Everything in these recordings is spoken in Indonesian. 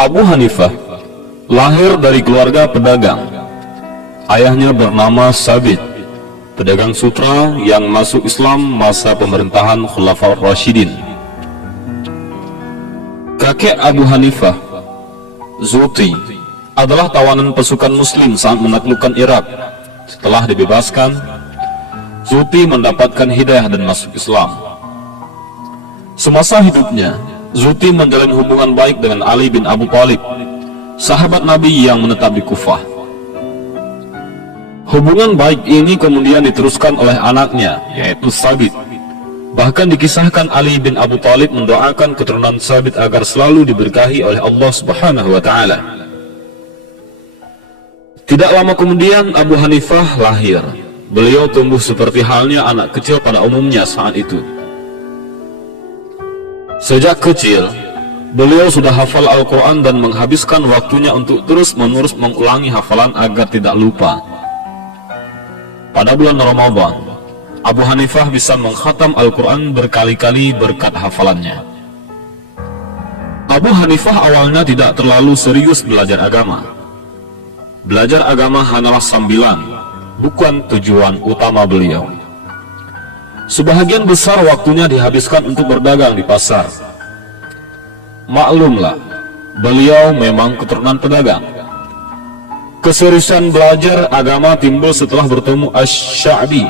Abu Hanifah lahir dari keluarga pedagang. Ayahnya bernama Sabit, pedagang sutra yang masuk Islam masa pemerintahan Khulafaur Rasyidin. Kakek Abu Hanifah, Zuhti, adalah tawanan pasukan Muslim saat menaklukkan Irak. Setelah dibebaskan, Zuhti mendapatkan hidayah dan masuk Islam. Semasa hidupnya, Zuhti menjalin hubungan baik dengan Ali bin Abu Thalib, sahabat Nabi yang menetap di Kufah. Hubungan baik ini kemudian diteruskan oleh anaknya, yaitu Sabit. Bahkan dikisahkan Ali bin Abu Thalib mendoakan keturunan Sabit agar selalu diberkahi oleh Allah Subhanahu wa Ta'ala. Tidak lama kemudian Abu Hanifah lahir. Beliau tumbuh seperti halnya anak kecil pada umumnya saat itu. Sejak kecil, beliau sudah hafal Al-Quran dan menghabiskan waktunya untuk terus-menerus mengulangi hafalan agar tidak lupa. Pada bulan Ramadan, Abu Hanifah bisa mengkhatam Al-Quran berkali-kali berkat hafalannya. Abu Hanifah awalnya tidak terlalu serius belajar agama. Belajar agama hanyalah sambilan, bukan tujuan utama beliau. Sebahagian besar waktunya dihabiskan untuk berdagang di pasar. Maklumlah, beliau memang keturunan pedagang. Keseriusan belajar agama timbul setelah bertemu Asy-Sya'bi,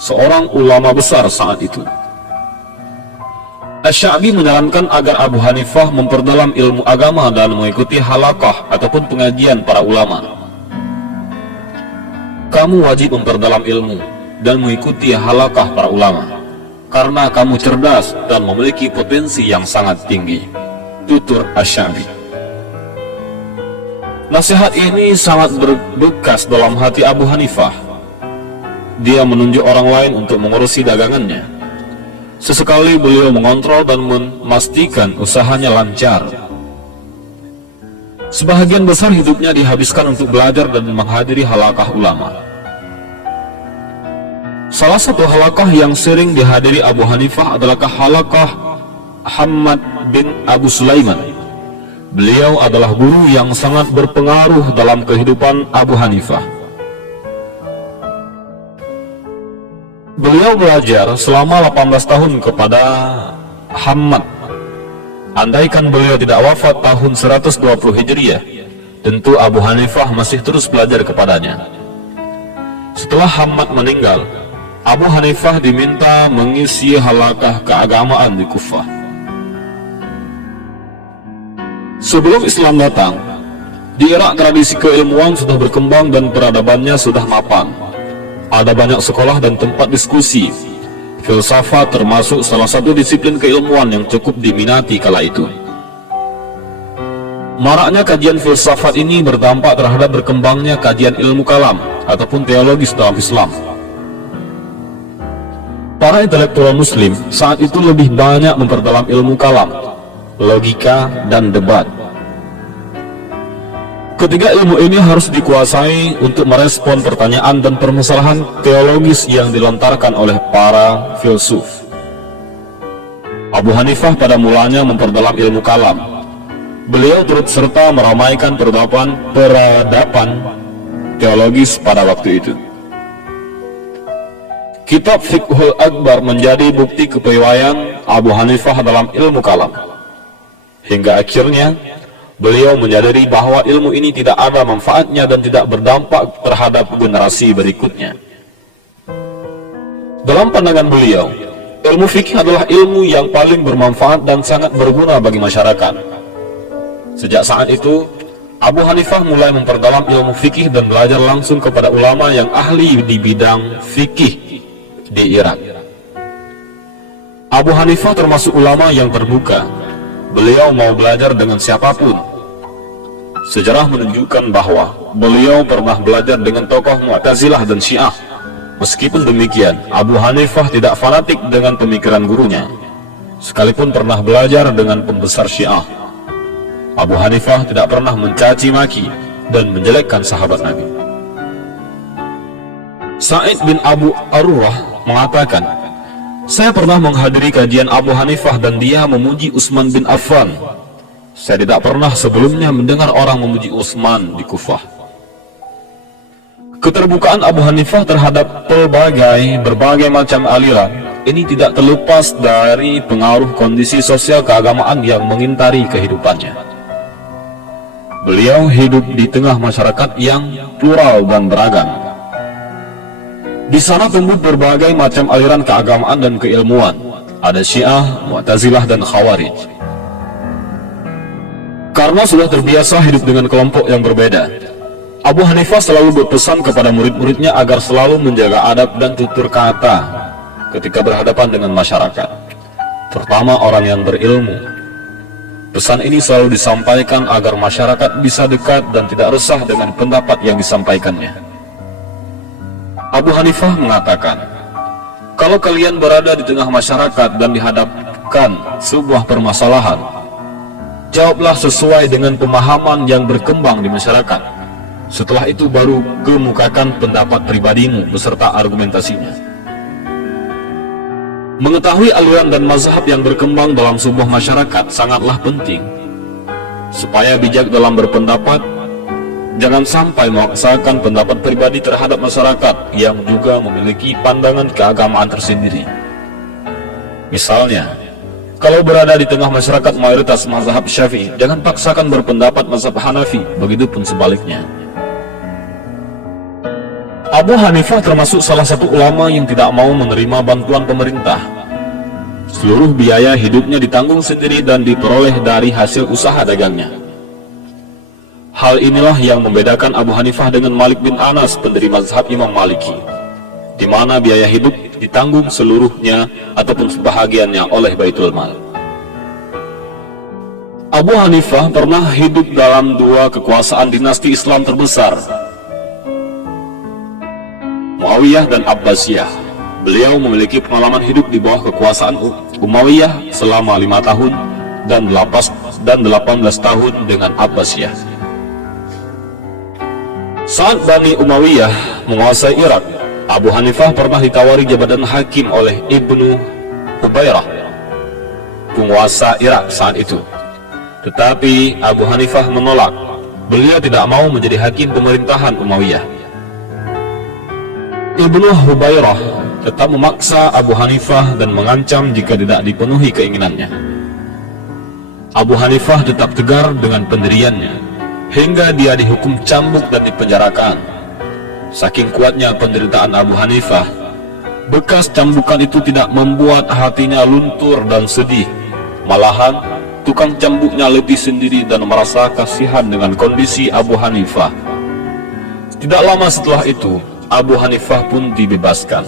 seorang ulama besar saat itu. Asy-Sya'bi menyarankan agar Abu Hanifah memperdalam ilmu agama dan mengikuti halaqah ataupun pengajian para ulama. Kamu wajib memperdalam ilmu dan mengikuti halaqah para ulama, karena kamu cerdas dan memiliki potensi yang sangat tinggi, tutur Asy-Sya'bi. Nasihat ini sangat berbekas dalam hati Abu Hanifah. Dia menunjuk orang lain untuk mengurusi dagangannya. Sesekali beliau mengontrol dan memastikan usahanya lancar. Sebahagian besar hidupnya dihabiskan untuk belajar dan menghadiri halaqah ulama. Salah satu halaqah yang sering dihadiri Abu Hanifah adalah halaqah Hammad bin Abu Sulaiman. Beliau adalah guru yang sangat berpengaruh dalam kehidupan Abu Hanifah. Beliau belajar selama 18 tahun kepada Hammad. Andaikan beliau tidak wafat tahun 120 Hijriah, tentu Abu Hanifah masih terus belajar kepadanya. Setelah Hammad meninggal, Abu Hanifah diminta mengisi halaqah keagamaan di Kufah. Sebelum Islam datang, di Irak tradisi keilmuan sudah berkembang dan peradabannya sudah mapan. Ada banyak sekolah dan tempat diskusi. Filsafat termasuk salah satu disiplin keilmuan yang cukup diminati kala itu. Maraknya kajian filsafat ini berdampak terhadap berkembangnya kajian ilmu kalam ataupun teologis dalam Islam. Para intelektual muslim saat itu lebih banyak memperdalam ilmu kalam, logika, dan debat. Ketiga ilmu ini harus dikuasai untuk merespon pertanyaan dan permasalahan teologis yang dilontarkan oleh para filsuf. Abu Hanifah pada mulanya memperdalam ilmu kalam. Beliau turut serta meramaikan peradaban teologis pada waktu itu. Kitab Fiqhul Akbar menjadi bukti kepiawaian Abu Hanifah dalam ilmu kalam. Hingga akhirnya beliau menyadari bahwa ilmu ini tidak ada manfaatnya dan tidak berdampak terhadap generasi berikutnya. Dalam pandangan beliau, ilmu fikih adalah ilmu yang paling bermanfaat dan sangat berguna bagi masyarakat. Sejak saat itu, Abu Hanifah mulai memperdalam ilmu fikih dan belajar langsung kepada ulama yang ahli di bidang fikih di Irak. Abu Hanifah termasuk ulama yang terbuka. Beliau mau belajar dengan siapapun. Sejarah menunjukkan bahwa beliau pernah belajar dengan tokoh Mu'tazilah dan Syiah. Meskipun demikian, Abu Hanifah tidak fanatik dengan pemikiran gurunya, sekalipun pernah belajar dengan pembesar Syiah. Abu Hanifah tidak pernah mencaci maki dan menjelekkan sahabat Nabi. Sa'id bin Abu Arurah mengatakan, "Saya pernah menghadiri kajian Abu Hanifah dan dia memuji Utsman bin Affan. Saya tidak pernah sebelumnya mendengar orang memuji Utsman di Kufah. Keterbukaan Abu Hanifah terhadap berbagai macam aliran ini tidak terlepas dari pengaruh kondisi sosial keagamaan yang mengintari kehidupannya. Beliau hidup di tengah masyarakat yang plural dan beragam. Di sana tumbuh berbagai macam aliran keagamaan dan keilmuan. Ada Syiah, Mu'tazilah, dan Khawarij. Karena sudah terbiasa hidup dengan kelompok yang berbeda, Abu Hanifah selalu berpesan kepada murid-muridnya agar selalu menjaga adab dan tutur kata ketika berhadapan dengan masyarakat, terutama orang yang berilmu. Pesan ini selalu disampaikan agar masyarakat bisa dekat dan tidak resah dengan pendapat yang disampaikannya. Abu Hanifah mengatakan, kalau kalian berada di tengah masyarakat dan dihadapkan sebuah permasalahan, jawablah sesuai dengan pemahaman yang berkembang di masyarakat. Setelah itu baru kemukakan pendapat pribadimu beserta argumentasinya. Mengetahui aliran dan mazhab yang berkembang dalam sebuah masyarakat sangatlah penting. Supaya bijak dalam berpendapat, jangan sampai memaksakan pendapat pribadi terhadap masyarakat yang juga memiliki pandangan keagamaan tersendiri. Misalnya, kalau berada di tengah masyarakat mayoritas mazhab Syafi'i, jangan paksakan berpendapat mazhab Hanafi, begitupun sebaliknya. Abu Hanifah termasuk salah satu ulama yang tidak mau menerima bantuan pemerintah. Seluruh biaya hidupnya ditanggung sendiri dan diperoleh dari hasil usaha dagangnya. Hal inilah yang membedakan Abu Hanifah dengan Malik bin Anas, pendiri mazhab Imam Maliki, di mana biaya hidup ditanggung seluruhnya ataupun sebahagiannya oleh Baitul Mal. Abu Hanifah pernah hidup dalam dua kekuasaan dinasti Islam terbesar, Muawiyah dan Abbasiyah. Beliau memiliki pengalaman hidup di bawah kekuasaan Umayyah selama 5 tahun dan 18 tahun dengan Abbasiyah. Saat Bani Umayyah menguasai Irak, Abu Hanifah pernah ditawari jabatan hakim oleh Ibnu Hubairah, penguasa Irak saat itu. Tetapi Abu Hanifah menolak. Beliau tidak mau menjadi hakim pemerintahan Umayyah. Ibnu Hubairah tetap memaksa Abu Hanifah dan mengancam jika tidak dipenuhi keinginannya. Abu Hanifah tetap tegar dengan pendiriannya, hingga dia dihukum cambuk dan dipenjarakan. Saking kuatnya penderitaan Abu Hanifah, bekas cambukan itu tidak membuat hatinya luntur dan sedih. Malahan, tukang cambuknya letih sendiri dan merasa kasihan dengan kondisi Abu Hanifah. Tidak lama setelah itu, Abu Hanifah pun dibebaskan.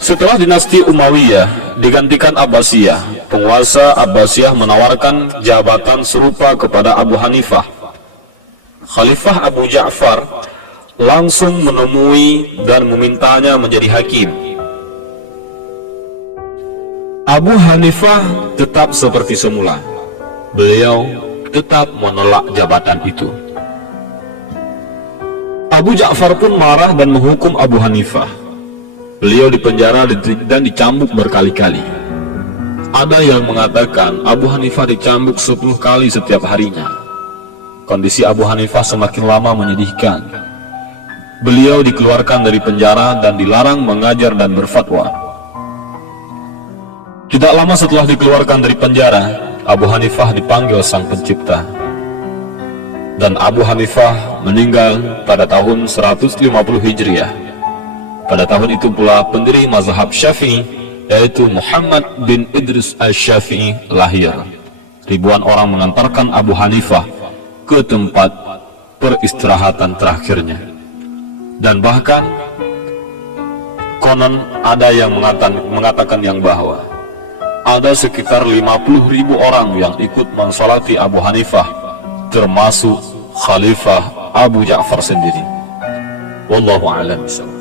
Setelah dinasti Umayyah digantikan Abbasiyah, penguasa Abbasiyah menawarkan jabatan serupa kepada Abu Hanifah. Khalifah Abu Ja'far langsung menemui dan memintanya menjadi hakim. Abu Hanifah tetap seperti semula. Beliau tetap menolak jabatan itu. Abu Ja'far pun marah dan menghukum Abu Hanifah. Beliau dipenjara dan dicambuk berkali-kali. Ada yang mengatakan Abu Hanifah dicambuk 10 kali setiap harinya. Kondisi Abu Hanifah semakin lama menyedihkan. Beliau dikeluarkan dari penjara dan dilarang mengajar dan berfatwa. Tidak lama setelah dikeluarkan dari penjara, Abu Hanifah dipanggil Sang Pencipta. Dan Abu Hanifah meninggal pada tahun 150 Hijriah. Pada tahun itu pula pendiri mazhab Syafi'i, yaitu Muhammad bin Idris al-Syafi'i lahir. Ribuan orang mengantarkan Abu Hanifah ke tempat peristirahatan terakhirnya. Dan bahkan konon ada yang mengatakan yang bahwa ada sekitar 50.000 orang yang ikut mensolati Abu Hanifah, termasuk Khalifah Abu Ja'far sendiri. Wallahu a'lam bishawab.